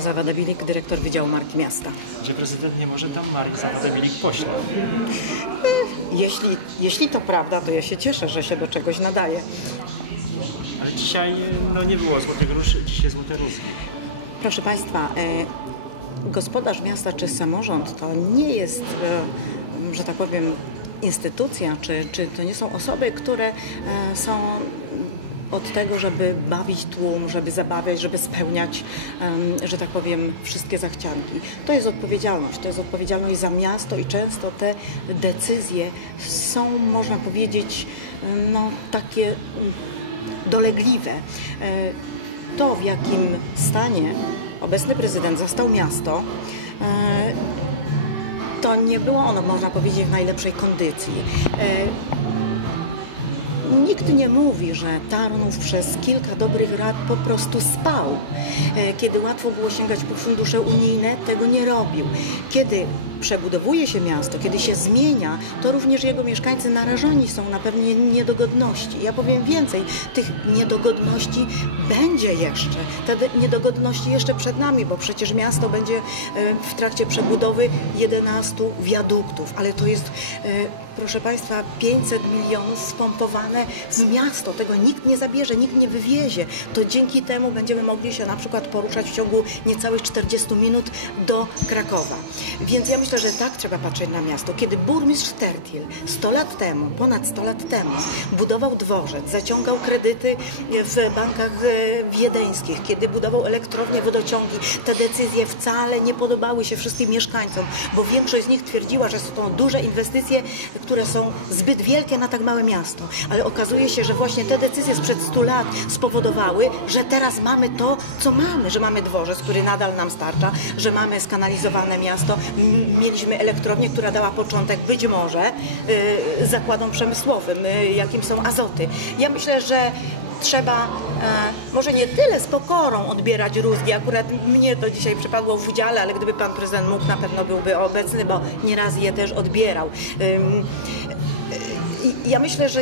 Maria Zawada-Wilik, dyrektor Wydziału Marki Miasta. Że prezydent nie może tam Marii Zawada-Wilik pośle. Jeśli, jeśli to prawda, to ja się cieszę, że się do czegoś nadaje. Ale dzisiaj no, nie było złotych róż, dzisiaj złote rózgi. Proszę Państwa, e, gospodarz miasta czy samorząd to nie jest, e, że tak powiem, instytucja, czy, czy to nie są osoby, które e, są od tego, żeby bawić tłum, żeby zabawiać, żeby spełniać, że tak powiem, wszystkie zachcianki. To jest odpowiedzialność, to jest odpowiedzialność za miasto i często te decyzje są, można powiedzieć, no takie mm, dolegliwe. E, To, w jakim stanie obecny prezydent zastał miasto, e, to nie było ono, można powiedzieć, w najlepszej kondycji. Nikt nie mówi, że Tarnów przez kilka dobrych lat po prostu spał. E, Kiedy łatwo było sięgać po fundusze unijne, tego nie robił. Kiedy przebudowuje się miasto, kiedy się zmienia, to również jego mieszkańcy narażeni są na pewne niedogodności. Ja powiem więcej, tych niedogodności będzie jeszcze. Te niedogodności jeszcze przed nami, bo przecież miasto będzie e, w trakcie przebudowy 11 wiaduktów, ale to jest, e, proszę Państwa, 500 milionów spompowane w miasto. Tego nikt nie zabierze, nikt nie wywiezie. To dzięki temu będziemy mogli się na przykład poruszać w ciągu niecałych 40 minut do Krakowa. Więc ja myślę, że tak trzeba patrzeć na miasto. Kiedy burmistrz Tertil 100 lat temu, ponad 100 lat temu, budował dworzec, zaciągał kredyty w bankach e, wiedeńskich, kiedy budował elektrownie, wodociągi, te decyzje wcale nie podobały się wszystkim mieszkańcom, bo większość z nich twierdziła, że są to duże inwestycje, które są zbyt wielkie na tak małe miasto. Ale okazuje się, że właśnie te decyzje sprzed 100 lat spowodowały, że teraz mamy to, co mamy, że mamy dworzec, który nadal nam starcza, że mamy skanalizowane miasto, mieliśmy elektrownię, która dała początek być może y, zakładom przemysłowym, y, jakim są azoty. Ja myślę, że trzeba e, może nie tyle z pokorą odbierać rózgi, akurat mnie to dzisiaj przypadło w udziale, ale gdyby pan prezydent mógł, na pewno byłby obecny, bo nieraz je też odbierał. I ja myślę, że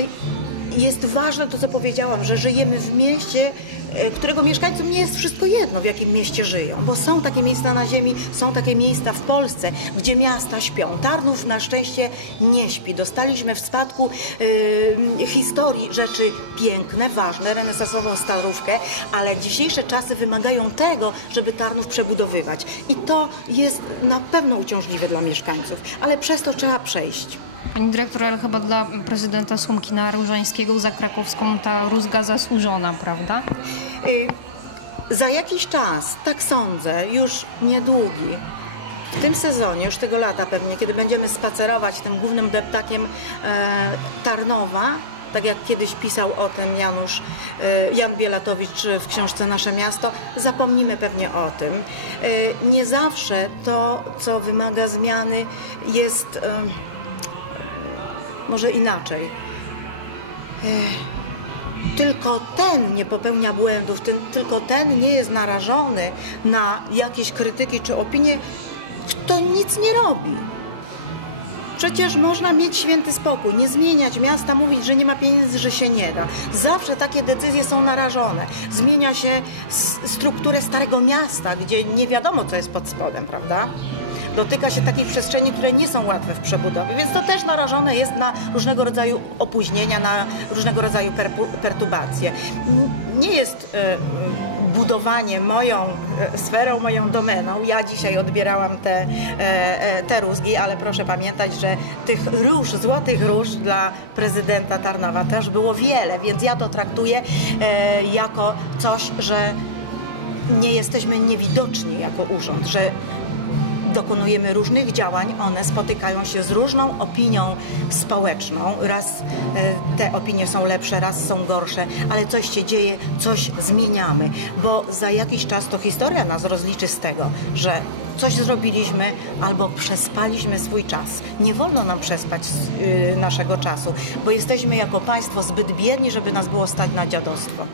jest ważne to, co powiedziałam, że żyjemy w mieście, e, którego mieszkańcom nie jest wszystko jedno, w jakim mieście żyją, bo są takie miejsca na ziemi, są takie miejsca w Polsce, gdzie miasta śpią. Tarnów na szczęście nie śpi. Dostaliśmy w spadku e, historii rzeczy piękne, ważne, renesansową starówkę, ale dzisiejsze czasy wymagają tego, żeby Tarnów przebudowywać. I to jest na pewno uciążliwe dla mieszkańców, ale przez to trzeba przejść. Pani dyrektor, ale chyba dla prezydenta Słomkina Różańskiego za krakowską ta rózga zasłużona, prawda? Y, Za jakiś czas, tak sądzę, już niedługi, w tym sezonie, już tego lata pewnie, kiedy będziemy spacerować tym głównym deptakiem e, Tarnowa, tak jak kiedyś pisał o tym Janusz, e, Jan Bielatowicz w książce Nasze Miasto, zapomnimy pewnie o tym. E, nie zawsze to, co wymaga zmiany, jest może inaczej tylko ten nie popełnia błędów, ten, tylko ten nie jest narażony na jakieś krytyki czy opinie, kto nic nie robi. Przecież można mieć święty spokój, nie zmieniać miasta, mówić, że nie ma pieniędzy, że się nie da. Zawsze takie decyzje są narażone. Zmienia się strukturę starego miasta, gdzie nie wiadomo, co jest pod spodem, prawda? Dotyka się takich przestrzeni, które nie są łatwe w przebudowie, więc to też narażone jest na różnego rodzaju opóźnienia, na różnego rodzaju perturbacje. Nie jest e, e, budowanie moją e, sferą, moją domeną. Ja dzisiaj odbierałam te, te rózgi, ale proszę pamiętać, że tych róż, złotych róż dla prezydenta Tarnowa też było wiele, więc ja to traktuję jako coś, że nie jesteśmy niewidoczni jako urząd, że dokonujemy różnych działań, one spotykają się z różną opinią społeczną. Raz e, te opinie są lepsze, raz są gorsze, ale coś się dzieje, coś zmieniamy, bo za jakiś czas to historia nas rozliczy z tego, że coś zrobiliśmy albo przespaliśmy swój czas. Nie wolno nam przespać y, naszego czasu, bo jesteśmy jako państwo zbyt biedni, żeby nas było stać na dziadostwo.